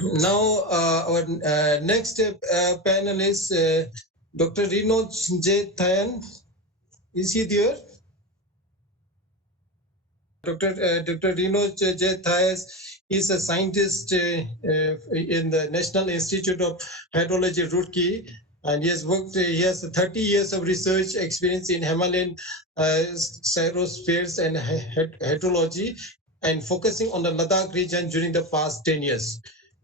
Now, our next panelist, Dr. Renoj J. Thayyen. Is he there? Dr. Renoj J. Thayyen is a scientist in the National Institute of Hydrology, Roorkee, and he has worked. He has 30 years of research experience in Himalayan cyrospheres and hydrology, and focusing on the Ladakh region during the past 10 years.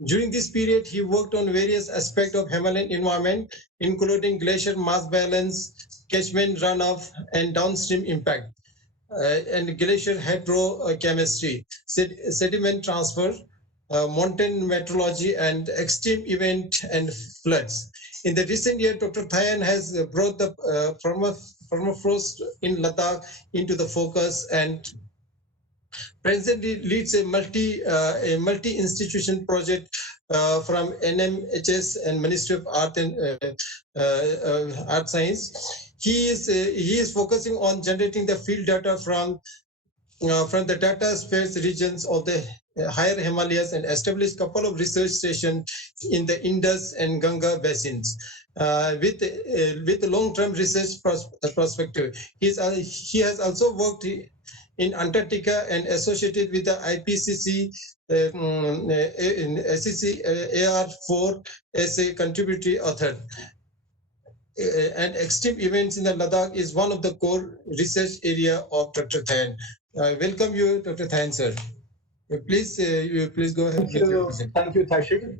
During this period, he worked on various aspects of Himalayan environment, including glacier mass balance, catchment runoff, and downstream impact, and glacier hydrochemistry, sediment transfer, mountain meteorology, and extreme event and floods. In the recent year, Dr. Thayyen has brought the permafrost in Ladakh into the focus and presently leads a multi-institution project from NMHS and Ministry of Art and Art Science. He is focusing on generating the field data from the data space regions of the higher Himalayas and established a couple of research stations in the Indus and Ganga basins. With a long-term research perspective, he has also worked in Antarctica and associated with the IPCC SCC AR4 as a contributory author. And extreme events in the Ladakh is one of the core research area of Dr. Thayyen. Welcome you, Dr. Thayyen, sir. Please go ahead. Thank you, Tashi.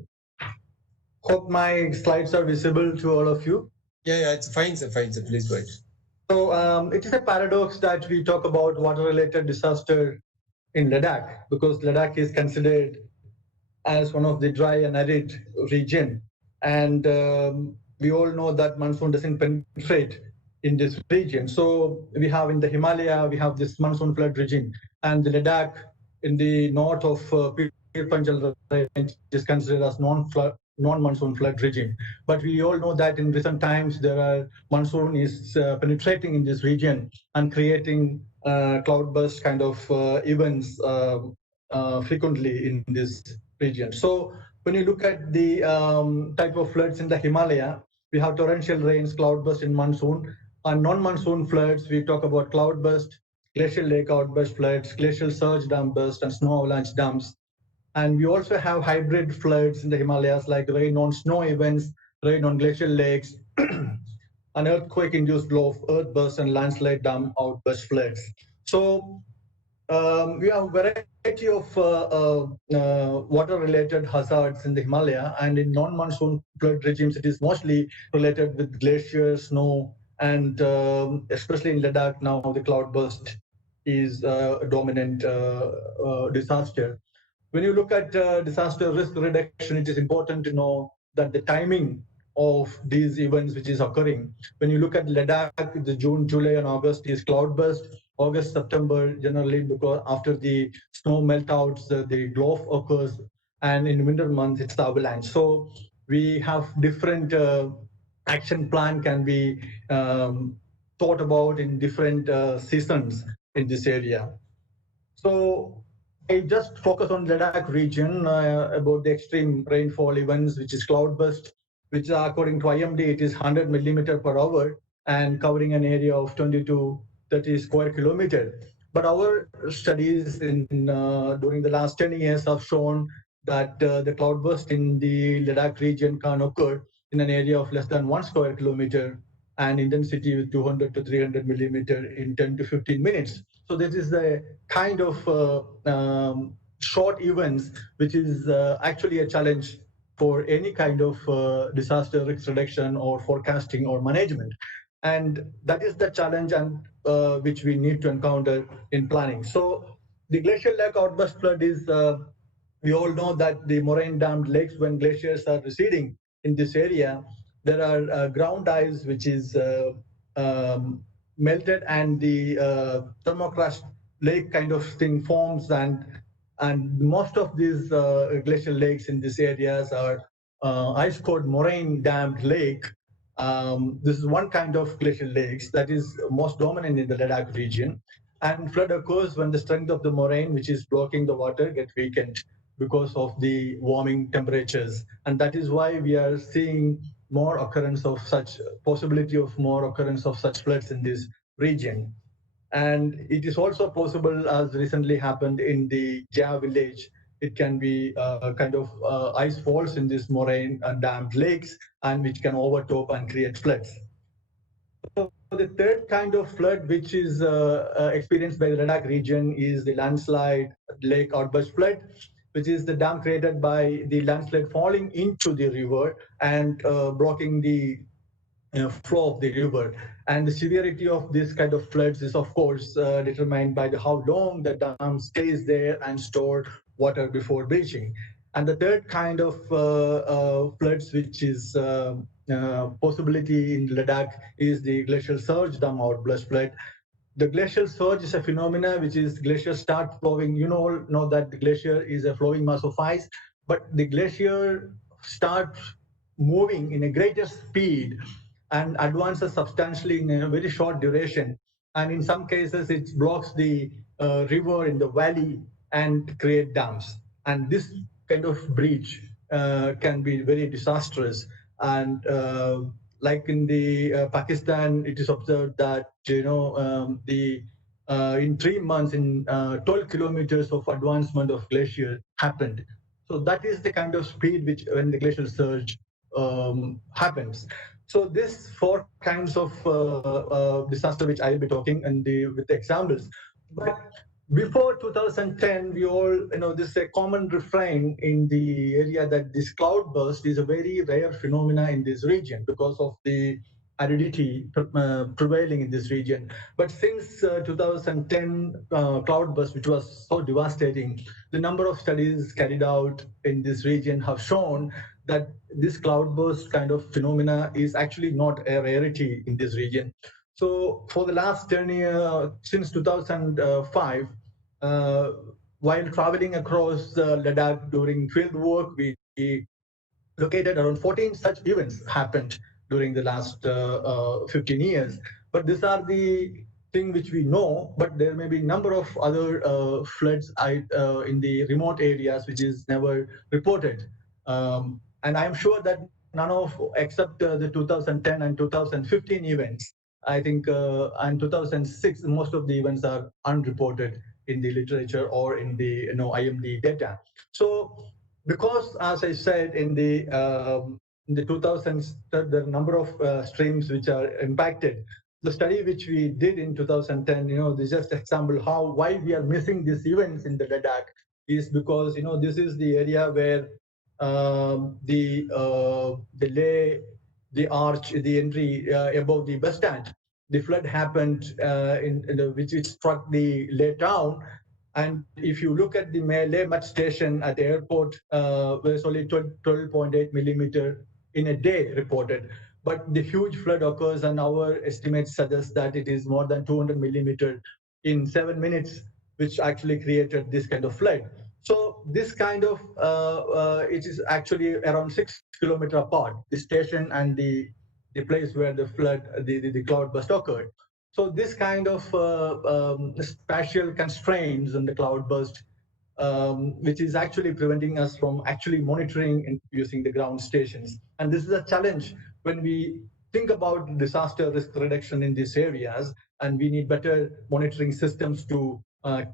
Hope my slides are visible to all of you. Yeah, it's fine, sir. Fine, sir. Please go ahead. So it is a paradox that we talk about water-related disaster in Ladakh, because Ladakh is considered as one of the dry and arid region, and we all know that monsoon doesn't penetrate in this region. So we have in the Himalaya, we have this monsoon flood region, and the Ladakh in the north of Pir Panjal range is considered as non-monsoon flood region. But we all know that in recent times monsoon is penetrating in this region and creating cloudburst kind of events frequently in this region. So when you look at the type of floods in the Himalaya, we have torrential rains, cloudburst in monsoon, and non-monsoon floods. We talk about cloudburst, glacial lake outburst floods, glacial surge dam burst, and snow avalanche dams. And we also have hybrid floods in the Himalayas, like rain on snow events, rain on glacial lakes, an earthquake-induced earthburst and landslide dam outburst floods. So we have a variety of water-related hazards in the Himalaya, and in non-monsoon flood regimes, it is mostly related with glaciers, snow, and especially in Ladakh now, the cloudburst is a dominant disaster. When you look at disaster risk reduction, it is important to know that the timing of these events which is occurring. When you look at Ladakh, the June, July, and August is cloudburst. August, September, generally because after the snow meltouts, the glow occurs, and in winter months it's the avalanche. So we have different action plan can be thought about in different seasons in this area. So I just focus on Ladakh region about the extreme rainfall events, which is cloudburst, which according to IMD, it is 100 millimeter per hour and covering an area of 20 to 30 square kilometer. But our studies during the last 10 years have shown that the cloudburst in the Ladakh region can occur in an area of less than 1 square kilometer and intensity with 200 to 300 millimeter in 10 to 15 minutes. So this is the kind of short events which is actually a challenge for any kind of disaster risk reduction or forecasting or management. And that is the challenge and which we need to encounter in planning. So the glacial lake outburst flood is, we all know that the moraine dammed lakes, when glaciers are receding in this area, there are ground ice which is melted, and the thermocrust lake kind of thing forms, and most of these glacial lakes in these areas are ice-cold moraine dammed lake. This is one kind of glacial lakes that is most dominant in the Ladakh region, and flood occurs when the strength of the moraine which is blocking the water gets weakened. because of the warming temperatures. And that is why we are seeing more occurrence of such possibility of more occurrence of such floods in this region. And it is also possible, as recently happened in the Jia village, it can be kind of ice falls in this moraine dammed lakes, and which can overtop and create floods. So the third kind of flood which is experienced by the Ladakh region is the landslide lake outburst flood, which is the dam created by the landslide falling into the river and blocking the flow of the river. And the severity of this kind of floods is, of course, determined by how long the dam stays there and store water before breaching. And the third kind of floods, which is possibility in Ladakh, is the glacial surge dam outburst flood. The glacial surge is a phenomena which is glaciers start flowing. You know that the glacier is a flowing mass of ice, but the glacier starts moving in a greater speed and advances substantially in a very short duration. And in some cases, it blocks the river in the valley and create dams. And this kind of breach can be very disastrous. And like in the Pakistan, it is observed that the in 3 months, in 12 kilometers of advancement of glacier happened. So that is the kind of speed which when the glacial surge happens. So this four kinds of disaster which I'll be talking and with the examples. But before 2010, we all, this is a common refrain in the area that this cloudburst is a very rare phenomena in this region because of the aridity prevailing in this region. But since 2010 cloudburst, which was so devastating, the number of studies carried out in this region have shown that this cloudburst kind of phenomena is actually not a rarity in this region. So for the last 10 years, since 2005, uh, while traveling across Ladakh during field work, we located around 14 such events happened during the last 15 years. But these are the thing which we know, but there may be number of other floods in the remote areas which is never reported. And I'm sure that none of, except the 2010 and 2015 events, I think, and 2006, most of the events are unreported in the literature or in the IMD data. So because, as I said, in the 2000s, the number of streams which are impacted. The study which we did in 2010, this is just example how why we are missing these events in the Ladakh is because this is the area where the lay, the arch, the entry above the bus stand, the flood happened which it struck the lay town. And if you look at the Leh Mat station at the airport, there's only 12.8 millimeter in a day reported. But the huge flood occurs, and our estimates suggest that it is more than 200 millimeter in 7 minutes, which actually created this kind of flood. So this kind of, it is actually around 6 kilometers apart, the station and the place where the flood, the cloudburst occurred. So this kind of spatial constraints on the cloudburst, which is actually preventing us from actually monitoring and using the ground stations. And this is a challenge when we think about disaster risk reduction in these areas, and we need better monitoring systems to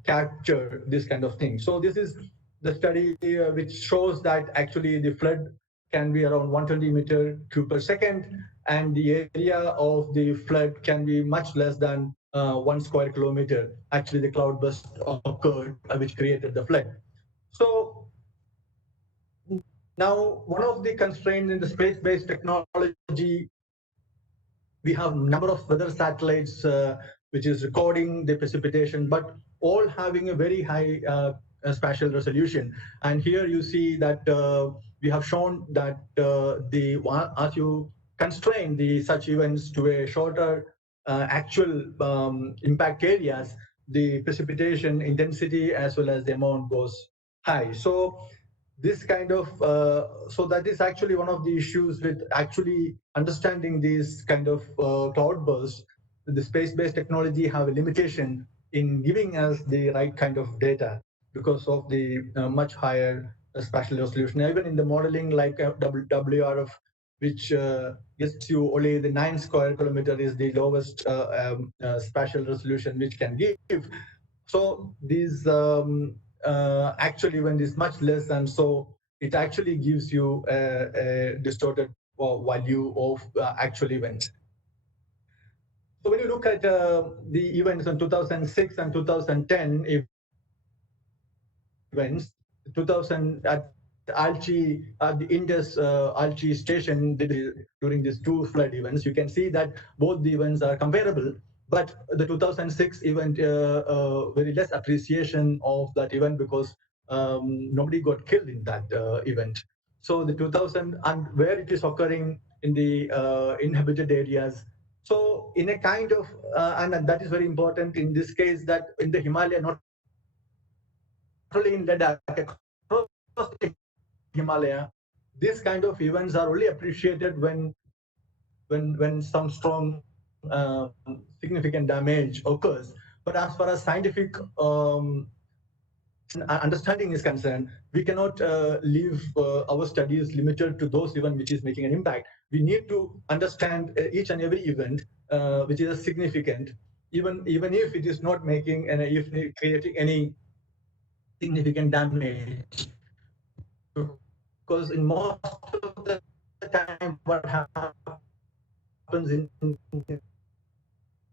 capture this kind of thing. So this is the study which shows that actually the flood can be around 120 meter cube per second, and the area of the flood can be much less than 1 square kilometer. Actually, the cloudburst occurred, which created the flood. So now, one of the constraints in the space-based technology, we have number of weather satellites which is recording the precipitation, but all having a very high spatial resolution. And here you see that we have shown that as you constrain the such events to a shorter actual impact areas, the precipitation intensity as well as the amount goes high. So this kind of so that is actually one of the issues with actually understanding these kind of cloudbursts. The space-based technology have a limitation in giving us the right kind of data. because of the much higher spatial resolution. Even in the modeling like WRF, which gives you only the 9 square kilometer is the lowest spatial resolution which can give. So these actual event is much less, and so it actually gives you a distorted value of actual events. So when you look at the events in 2006 and 2010 events, 2000 at Alchi, the Indus Alchi station during these two flood events, you can see that both the events are comparable. But the 2006 event, very less appreciation of that event because nobody got killed in that event. So the 2000 and where it is occurring in the inhabited areas. So in a kind of, and that is very important in this case, that in the Himalaya, not only in Ladakh, across the Himalaya, these kind of events are only appreciated when some strong significant damage occurs. But as far as scientific understanding is concerned, we cannot leave our studies limited to those events which is making an impact. We need to understand each and every event which is significant, even if it is not making and if creating any significant damage. Because in most of the time, what happens in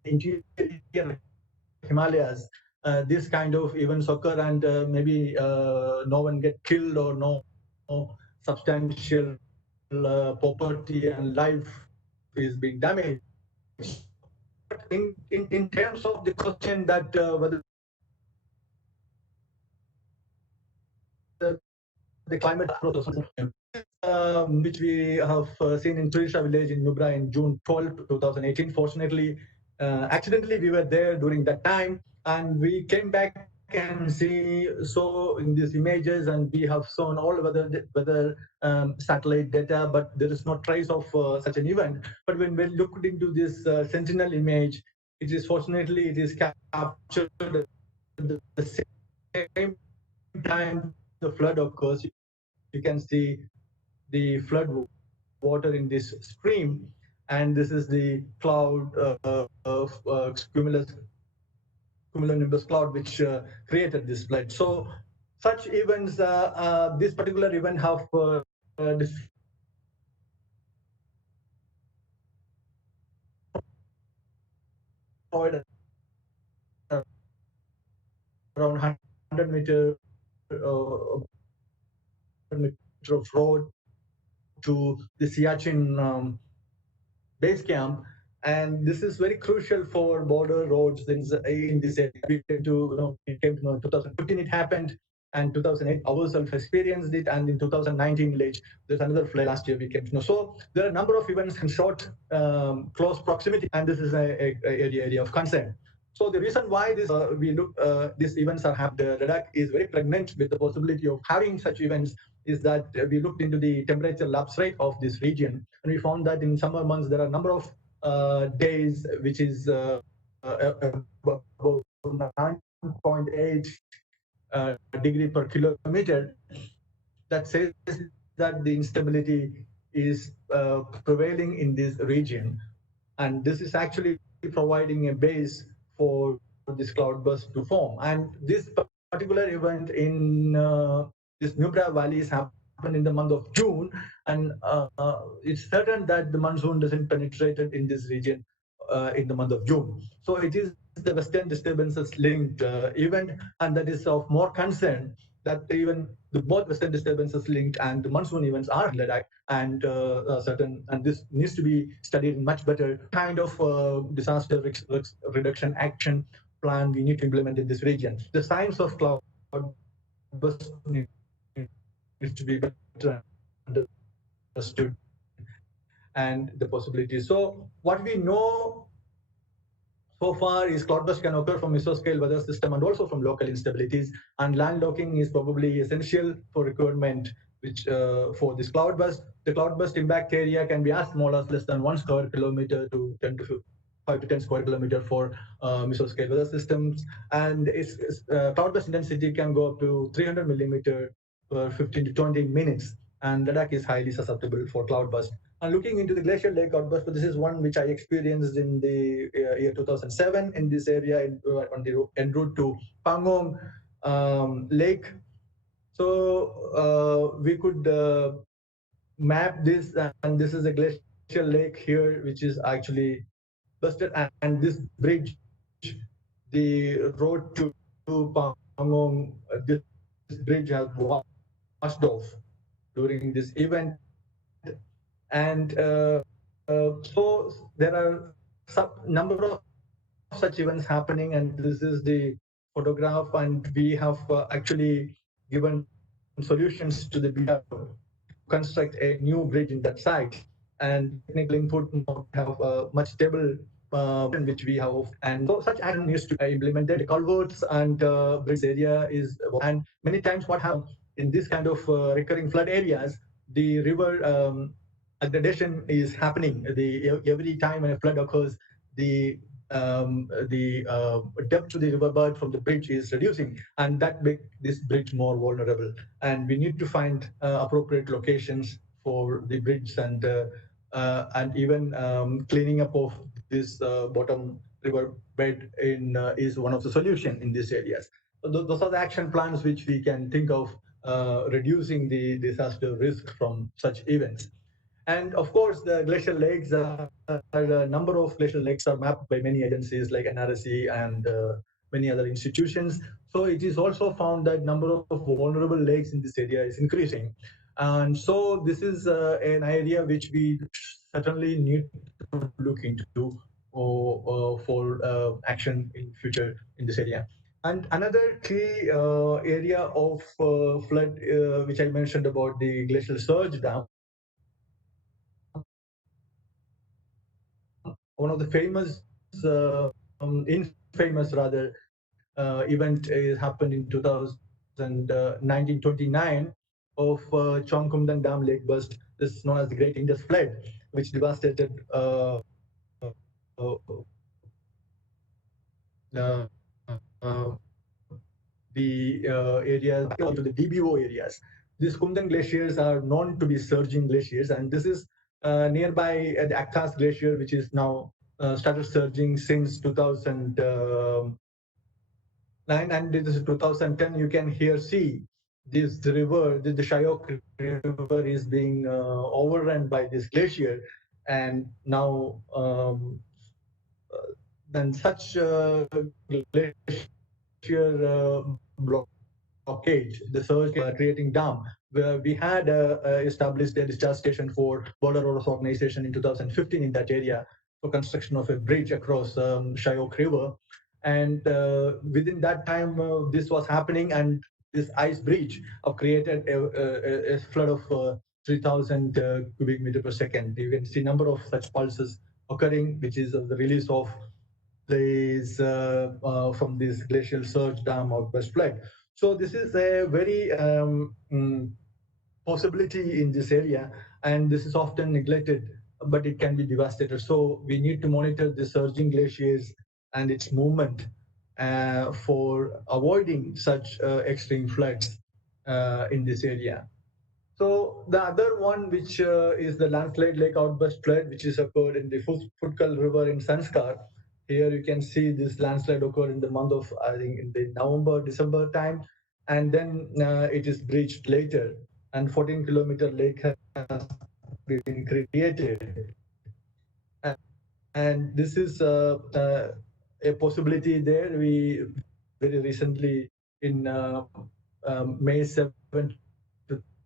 interior Himalayas, this kind of events occur, and maybe no one get killed or no substantial property and life is being damaged. But in terms of the question that whether the climate change is causing which we have seen in Tirisha village in Nubra in June 12, 2018. Fortunately, accidentally, we were there during that time, and we came back and saw in these images, and we have shown all weather satellite data, but there is no trace of such an event. But when we looked into this sentinel image, it is fortunately it is captured at the same time the flood occurs. You can see the flood water in this stream, and this is the cloud cumulus cumulonimbus cloud which created this flood. So such events, this particular event have destroyed around 100 meter of road to the Siachen base camp, and this is very crucial for border roads in this area. We came to it came to know in 2015 it happened, and 2008 ourselves experienced it, and in 2019 late there's another flood last year we came to know. So there are a number of events in short close proximity, and this is a area of concern. So the reason why this we look these events are happening, Ladakh is very pregnant with the possibility of having such events, is that we looked into the temperature lapse rate of this region, and we found that in summer months there are a number of days which is about 9.8 degree per kilometer. That says that the instability is prevailing in this region, and this is actually providing a base for this cloudburst to form. And this particular event in this Nubra Valley is happened in the month of June, and it's certain that the monsoon doesn't penetrate in this region in the month of June. So it is the western disturbances linked event, and that is of more concern that even the both western disturbances linked and the monsoon events are in Ladakh, and certain, and this needs to be studied much better. Kind of disaster reduction action plan we need to implement in this region. The science of cloudburst needs to be better understood, and the possibilities. So what we know so far is cloudburst can occur from mesoscale weather system and also from local instabilities, and landlocking is probably essential for requirement which for this cloudburst. The cloudburst impact area can be as small as less than 1 square kilometer to 10 to 15 5 to 10 square kilometer for mesoscale weather systems, and its cloudburst intensity can go up to 300 millimeter per 15 to 20 minutes, and Ladakh is highly susceptible for cloudburst. And looking into the glacial lake outburst, but this is one which I experienced in the year 2007 in this area on the en route to Pangong Lake. So we could map this, and this is a glacial lake here, which is actually busted, and this bridge, the road to Pangong, this bridge has washed off during this event, and so there are number of such events happening, and this is the photograph, and we have actually given solutions to the BIO to construct a new bridge in that site. And with the technical input, now we have a much stable which we have, and so such action needs to be implemented. The culverts and bridge area is, and many times what happens in this kind of recurring flood areas, the river aggradation is happening. Every time when a flood occurs, the depth to the riverbed from the bridge is reducing, and that makes this bridge more vulnerable. And we need to find appropriate locations for the bridge, and even cleaning up of this bottom river bed in is one of the solution in these areas. So those are the action plans which we can think of reducing the disaster risk from such events. And of course, the glacial lakes a number of glacial lakes are mapped by many agencies like NRSE and many other institutions. So it is also found that number of vulnerable lakes in this area is increasing. And so this is an area which we certainly need to look into for action in future in this area. And another key area of flood, which I mentioned about the glacial surge dam, one of the famous, infamous rather, event happened in 1929 of Chongkumdang Dam lake burst. This is known as the Great Indus Flood, which devastated the areas into the DBO areas. These Kumdang glaciers are known to be surging glaciers, and this is nearby the Aktas glacier, which is now started surging since 2009, and this is 2010. You can here see this river, the Shayok River, is being overrun by this glacier, and now then such glacier blockage, the surge creating dam, where we had established a discharge station for Border Roads Organization in 2015 in that area for construction of a bridge across Shayok River. And within that time, this was happening, and this ice bridge created a flood of 3,000 cubic meter per second. You can see number of such pulses occurring, which is the release of this from this glacial surge dam outburst flood. So this is a very possibility in this area, and this is often neglected, but it can be devastated. So we need to monitor the surging glaciers and its movement for avoiding such extreme floods in this area. So the other one, which is the landslide lake outburst flood, which is occurred in the Phutkal River in Sanskar. Here you can see this landslide occurred in the month of, I think, in the November, December time, and then it is breached later, and 14-kilometer lake has been created. And this is a possibility there. We very recently in May 7,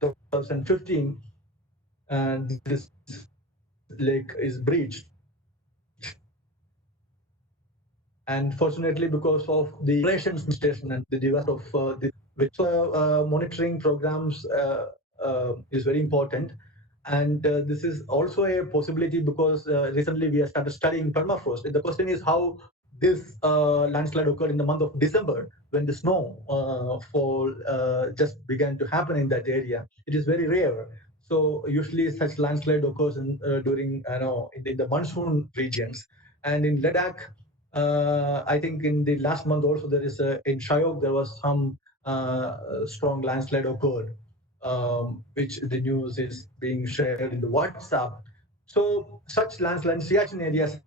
2015, and this lake is breached. And fortunately, because of the operations station and the development of this, monitoring programs is very important. And this is also a possibility because recently we have started studying permafrost. The question is how this landslide occurred in the month of December when the snow fall just began to happen in that area. It is very rare. So usually such landslide occurs during in the monsoon regions. And in Ladakh, I think in the last month also there is in Shayok there was some strong landslide occurred, which the news is being shared in the WhatsApp. So such landslide Siachen areas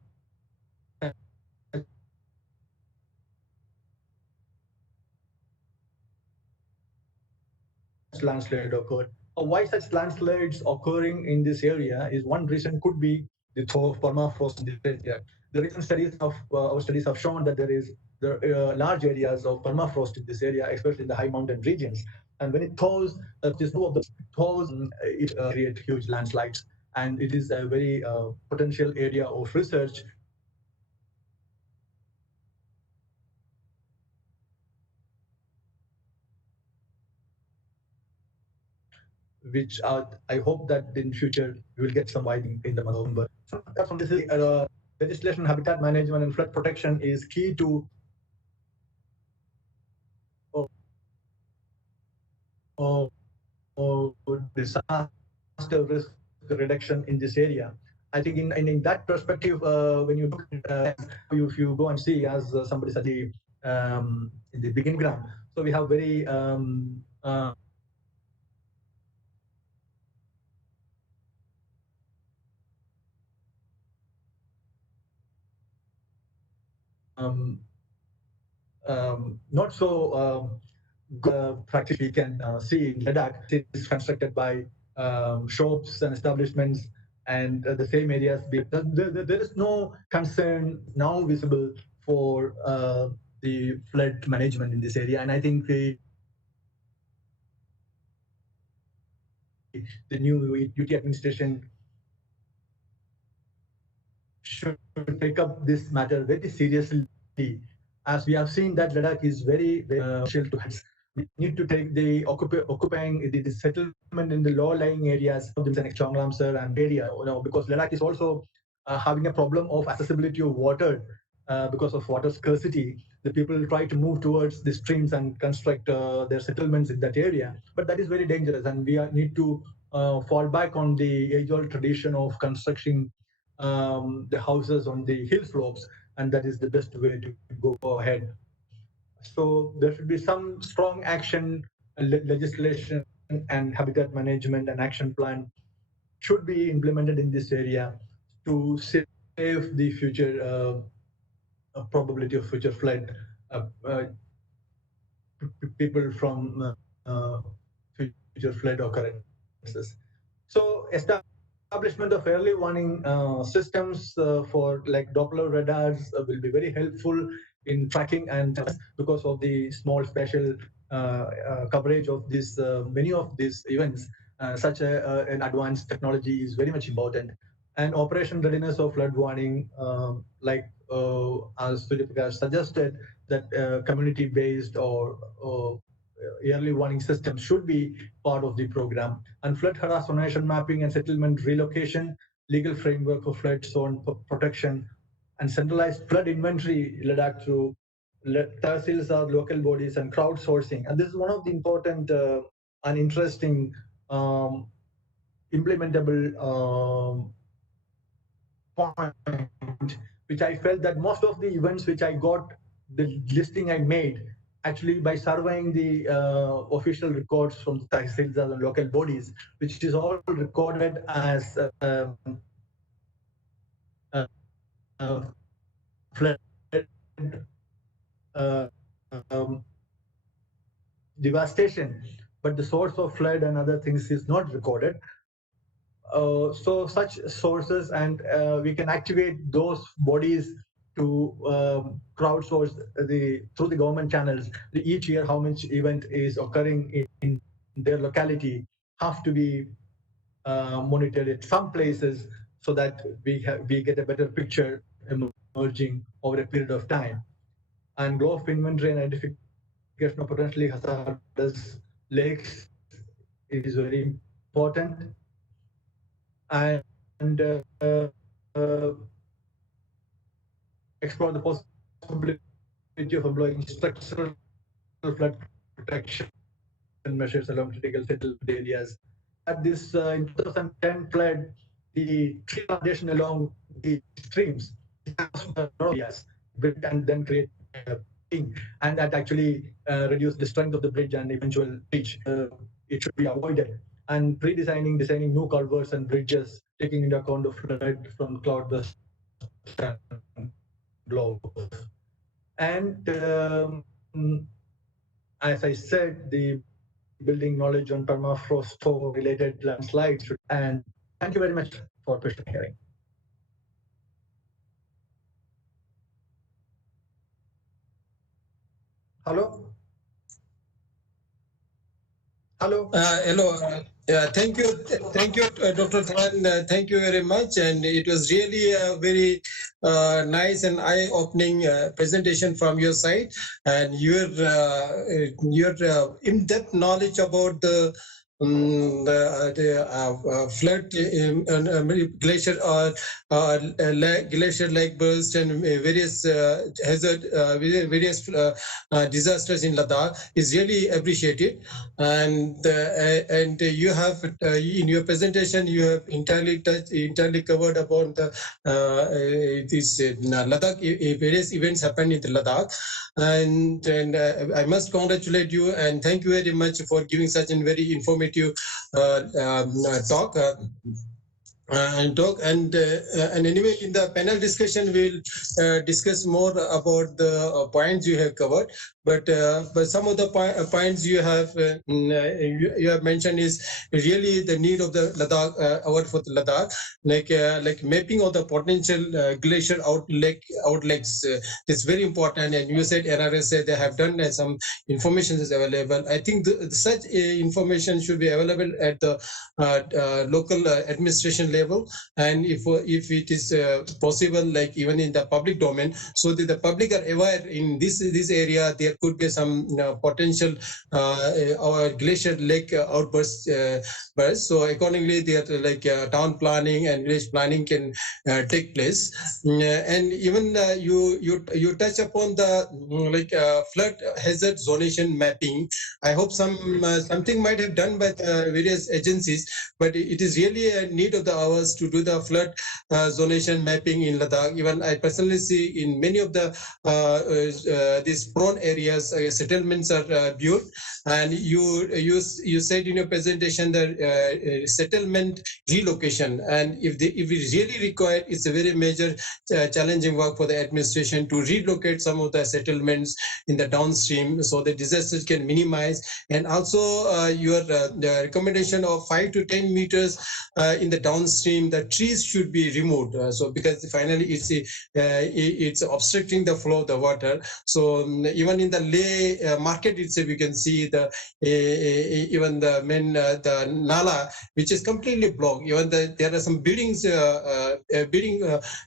such landslide occurred. Why such landslides occurring in this area is one reason could be the thaw of permafrost in this area. The recent studies of our studies have shown that there are large areas of permafrost in this area, especially in the high mountain regions. And when it thaws, this two of the thaws it create huge landslides, and it is a very potential area of research which I hope that in future we will get some widening in the month of November. So apart from this, legislation, habitat management, and flood protection is key to disaster risk reduction in this area. I think in that perspective, when you look if you go and see, as somebody said in the beginning ground, so we have very not so practice we can see in Ladakh. It is constructed by shops and establishments, and the same areas. There is no concern now visible for the flood management in this area, and I think the new UT administration should take up this matter very seriously, as we have seen that Ladakh is very crucial to heads. We need to take the occupying the settlement in the low-lying areas of the Chonglamsar and area, because Ladakh is also having a problem of accessibility of water because of water scarcity. The people try to move towards the streams and construct their settlements in that area, but that is very dangerous, and we need to fall back on the age-old tradition of constructing the houses on the hill slopes, and that is the best way to go ahead. So there should be some strong action, legislation, and habitat management and action plan should be implemented in this area to save the future probability of future flood people from future flood occurrences. So establishment of early warning systems for like Doppler radars will be very helpful in tracking and because of the small spatial coverage of this many of these events. Such an advanced technology is very much important. And operation readiness of flood warning, as Surya suggested, that community-based or early warning system should be part of the program. And flood harassment mapping and settlement relocation, legal framework for flood zone protection, and centralized flood inventory Ladakh through tahsils are local bodies and crowdsourcing. And this is one of the important and interesting implementable point, which I felt that most of the events which I got, the listing I made, actually by surveying the official records from the tahsils and local bodies, which is all recorded as flood um, devastation, but the source of flood and other things is not recorded. So such sources, and we can activate those bodies to crowdsource through the government channels. Each year, how much event is occurring in their locality have to be monitored at some places so that we get a better picture emerging over a period of time. And growth inventory and identification of potentially hazardous lakes is very important. And explore the possibility of employing structural flood protection measures along critical settled areas. As we know that this in 2010 flood, the tree plantation along the streams areas, build and then create and that actually reduce the strength of the bridge and eventual reach. It should be avoided. And designing new culverts and bridges, taking into account the flood from cloudburst and blow. And as I said, the building knowledge on permafrost for related landslides. And thank you very much for patient hearing. Hello? Hello? Hello. Thank you, Dr. Thayyen. Thank you very much, and it was really a very nice and eye-opening presentation from your side, and your in-depth knowledge about the flood, glacier or glacier lake burst and various disasters in Ladakh is really appreciated. And you have in your presentation you have entirely covered about the this Ladakh various events happened in the Ladakh, and I must congratulate you and thank you very much for giving such a very informative talk. And anyway, in the panel discussion we'll discuss more about the points you have covered, but some of the points you have mentioned is really the need of the Ladakh, our for the Ladakh, like mapping of the potential glacier outlets. It's very important, and you said NRS said they have done some information is available. I think such information should be available at the local administration level, and if it is possible, like even in the public domain, so that the public are aware in this area there could be some potential our glacier lake outbursts. So accordingly, there like town planning and village planning can take place. And even you touch upon the flood hazard zonation mapping. I hope something might have done by the various agencies, but it is really a need of the hours to do the flood zonation mapping in Ladakh. Even I personally see in many of the these prone areas, settlements are built, and you said in your presentation that settlement relocation, and if it really required, it's a very major challenging work for the administration to relocate some of the settlements in the downstream so the disasters can minimize. And also your the recommendation of 5 to 10 meters in the downstream, the trees should be removed. So because finally it's obstructing the flow of the water. So even in the lay market itself, you can see the even the main the nala, which is completely blocked. Even there are some buildings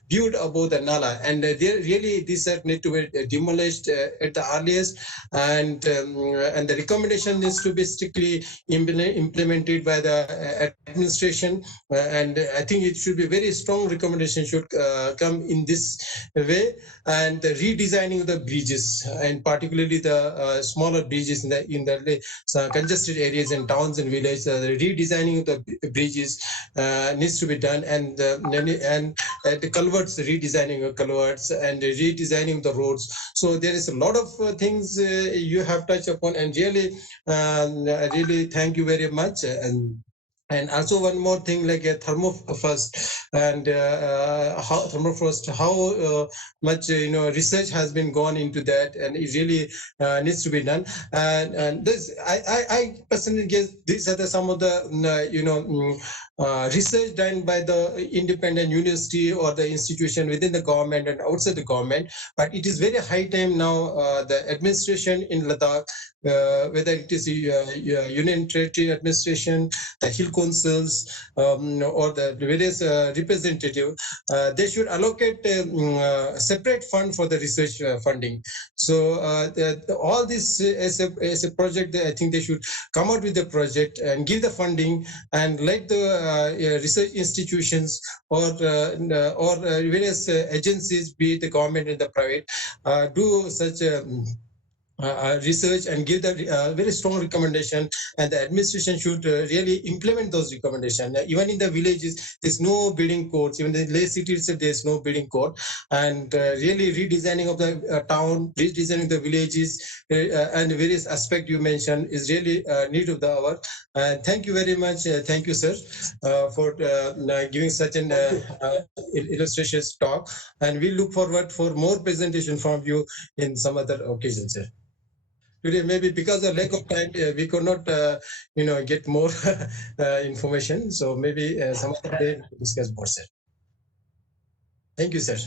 viewed above the nala, and these need to be demolished at the earliest, and the recommendation needs to be strictly implemented by the administration, and I think it should be very strong recommendation should come in this way. And the redesigning of the bridges, and particularly the smaller bridges in the congested areas and towns and villages, the redesigning of the bridges needs to be done, and the culverts, redesigning of culverts and redesigning the roads. So there is a lot of things you have touched upon, and really really thank you very much. And also one more thing, like a thermofrost, and how thermofrost, how much research has been gone into that, and it really needs to be done. And this, I personally guess these are some of the research done by the independent university or the institution within the government and outside the government. But it is very high time now the administration in Ladakh, whether it is Union Territory administration, the hill councils, or the various representative, they should allocate a separate fund for the research funding. So all this as a project, I think they should come out with the project and give the funding, and let the research institutions or various agencies, be it the government and the private, do such research and give the very strong recommendation, and the administration should really implement those recommendations. Even in the villages, there's no building codes. Even the lay cities, there's no building code, and really redesigning of the town, redesigning the villages, and various aspects you mentioned is really need of the hour. Thank you very much. Thank you, sir, for giving such an illustrious talk, and we look forward for more presentation from you in some other occasion, sir. Today, maybe because of lack of time, we could not, get more information. So maybe some other day we discuss more, sir. Thank you, sir.